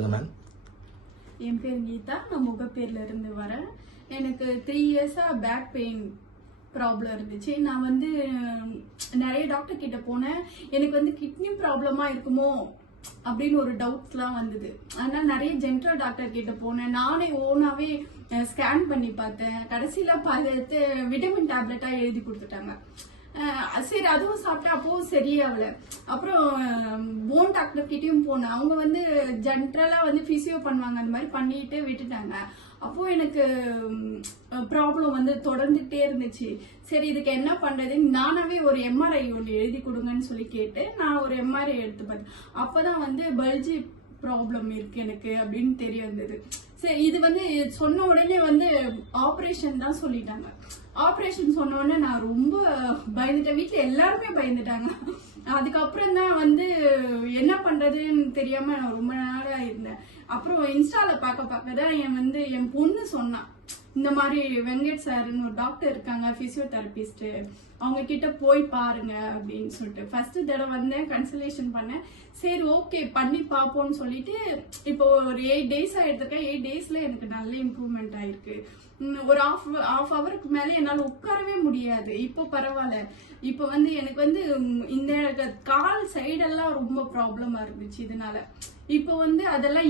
சொல்லுங்க மேம். என் பேர் கீதா. நான் முகப்பேர்ல இருந்து வரேன். எனக்கு 3 இயர்ஸா பேக் பெயின் ப்ராப்ளம் இருந்துச்சு. நான் நிறைய டாக்டர் கிட்ட போனேன். எனக்கு கிட்னி ப்ராப்ளமா இருக்குமோ அப்படின்னு ஒரு டவுட்ஸ்லாம் வந்தது. அதனால நிறைய ஜென்ரல் டாக்டர் கிட்ட போனேன். நானே ஓனாவே ஸ்கேன் பண்ணி பார்த்தேன். கடைசியில பார்த்து விட்டமின் டேப்லெட்டா எழுதி கொடுத்துட்டாங்க. சரி அதுவும் சாப்பிட்டா அப்பவும் சரியாகல. அப்புறம் போன் டாக்டர் கிட்டயும் போனேன். அவங்க ஜென்ரலா பிசியோ பண்ணுவாங்க, அந்த மாதிரி பண்ணிட்டு விட்டுட்டாங்க. அப்போ எனக்கு ப்ராப்ளம் தொடர்ந்துட்டே இருந்துச்சு. சரி இதுக்கு என்ன பண்றதுன்னு நானாவே ஒரு எம்ஆர்ஐ ஒன்று எழுதி கொடுங்கன்னு சொல்லி கேட்டு நான் ஒரு எம்ஆர்ஐ எடுத்து பார்த்தேன். அப்பதான் பல்ஜி ப்ராப்ளம் இருக்கு எனக்கு அப்படின்னு தெரிய வந்தது. சரி இது சொன்ன உடனே ஆபரேஷன் தான் சொல்லிட்டாங்க. ஆபரேஷன் சொன்ன உடனே நான் ரொம்ப பயந்துட்டேன். வீட்டுல எல்லாருமே பயந்துட்டாங்க. அதுக்கப்புறம் தான் என்ன பண்றதுன்னு தெரியாம நான் ரொம்ப நாளா இருந்தேன். அப்புறம் இன்ஸ்டால பார்க்கதான் என் பொண்ணு சொன்னான், இந்த மாதிரி வெங்கட் சார்னு ஒரு டாக்டர் இருக்காங்க, பிசியோதெரபிஸ்ட், அவங்க கிட்ட போய் பாருங்க அப்படின்னு சொல்லிட்டு ஃபர்ஸ்ட் தடவை கன்சல்டேஷன் பண்ணேன். சரி ஓகே பண்ணி பார்ப்போம்னு சொல்லிட்டு இப்போ ஒரு 8 days ஆயிடுருக்கேன். 8 daysல எனக்கு நல்ல இம்ப்ரூவ்மெண்ட் ஆயிருக்கு. ஒரு ஹாஃப் ஹவருக்கு மேல என்னால உட்காரவே முடியாது. இப்போ பரவாயில்ல. இப்போ எனக்கு இந்த கால் சைடெல்லாம் ரொம்ப ப்ராப்ளமா இருந்துச்சு. இதனால இப்போ அதெல்லாம்